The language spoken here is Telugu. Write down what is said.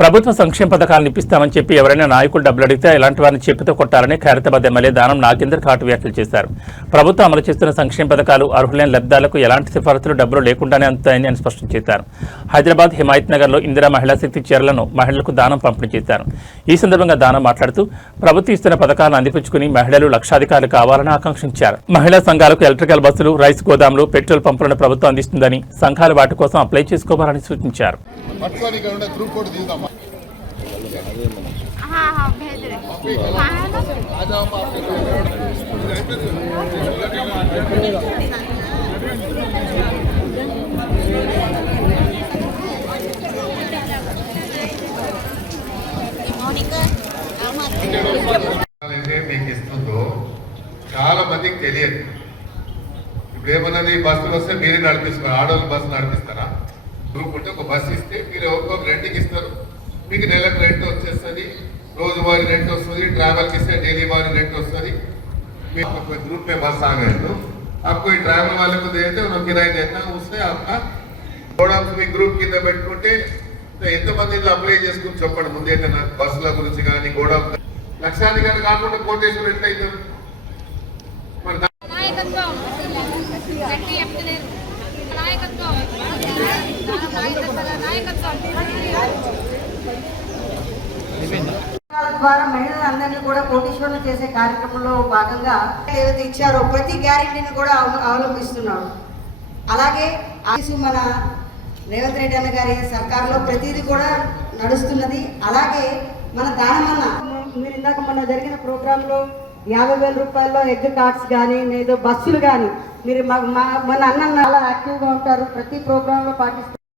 ప్రభుత్వ సంక్షేమ పథకాలను ఇప్పిస్తామని చెప్పి ఎవరైనా నాయకులు డబ్బులు అడిగితే ఇలాంటి వారిని చెప్పుతో కొట్టాలని ఖైరతాబాద్ ఎమ్మెల్యే దానం నాగేందర్ ఘాటు వ్యాఖ్యలు చేశారు. ప్రభుత్వం అమలు చేస్తున్న సంక్షేమ పథకాలు అర్హులైన లబ్ధిదారులకు ఎలాంటి సిఫారసులు డబ్బులు లేకుండానే అందుతాయని ఆయన స్పష్టం చేశారు. హైదరాబాద్ హిమాయత్ నగర్లో ఇందిరా మహిళా శక్తి చీరలను మహిళలకు దానం పంపిణీ చేశారు. ఈ సందర్భంగా దానం మాట్లాడుతూ ప్రభుత్వం ఇస్తున్న పథకాలను అందిపుచ్చుకుని మహిళలు లక్షాధికారులు కావాలని ఆకాంక్షించారు. మహిళా సంఘాలకు ఎలక్ట్రికల్ బస్సులు, రైస్ గోదాములు, పెట్రోల్ పంపులను ప్రభుత్వం అందిస్తుందని, సంఘాలు వాటి కోసం అప్లై చేసుకోవాలని సూచించారు. చాలా మందికి తెలియదు. ఇప్పుడు ఏమన్నది బస్సులు వస్తే మీరే నడిపిస్తారు, ఆడవాళ్ళు బస్సు నడిపిస్తారా? గ్రూప్ ఉంటే ఒక బస్సు ఇస్తే మీరు ఒక్కొక్క రెంట్కి ఇస్తారు, మీకు నెలకు రెంట్ వచ్చేస్తుంది, రోజువారీ రెంట్ వస్తుంది, ट्रैवल इसे डेली वाली रेंट वस्तुदी। ग्रुप में बस आ गए तो आपको ट्रैवल वाले को देते उन्हें किराया देना, उससे आपका गोडाउन में ग्रुप కింద పెట్టుకుంటే ఎంతమంది ఇలా అప్లై చేసుకుని చెప్పండి. ముందే నాకు బస్సుల గురించి కానీ గోడౌన్ లక్షాధికారి కాకుండా కోటేశ్వరం ఎట్లయితారు? మరి ద్వారా మహిళలందరినీ కూడా కోటీశ్వరులు చేసే కార్యక్రమంలో భాగంగా ఏదైతే ఇచ్చారో ప్రతి గ్యారెంటీని కూడా అవలంబిస్తున్నాడు. అలాగే మన రేవంత్ రెడ్డి అన్న గారి సర్కారులో ప్రతిదీ కూడా నడుస్తున్నది. అలాగే మన దానమన్న మీరు ఇందాక మొన్న జరిగిన ప్రోగ్రాంలో 50,000 రూపాయల్లో ఎగ్ కార్డ్స్ కానీ ఏదో బస్సులు కానీ మీరు మన అన్న చాలా యాక్టివ్గా ఉంటారు, ప్రతి ప్రోగ్రాంలో పాటిస్తారు.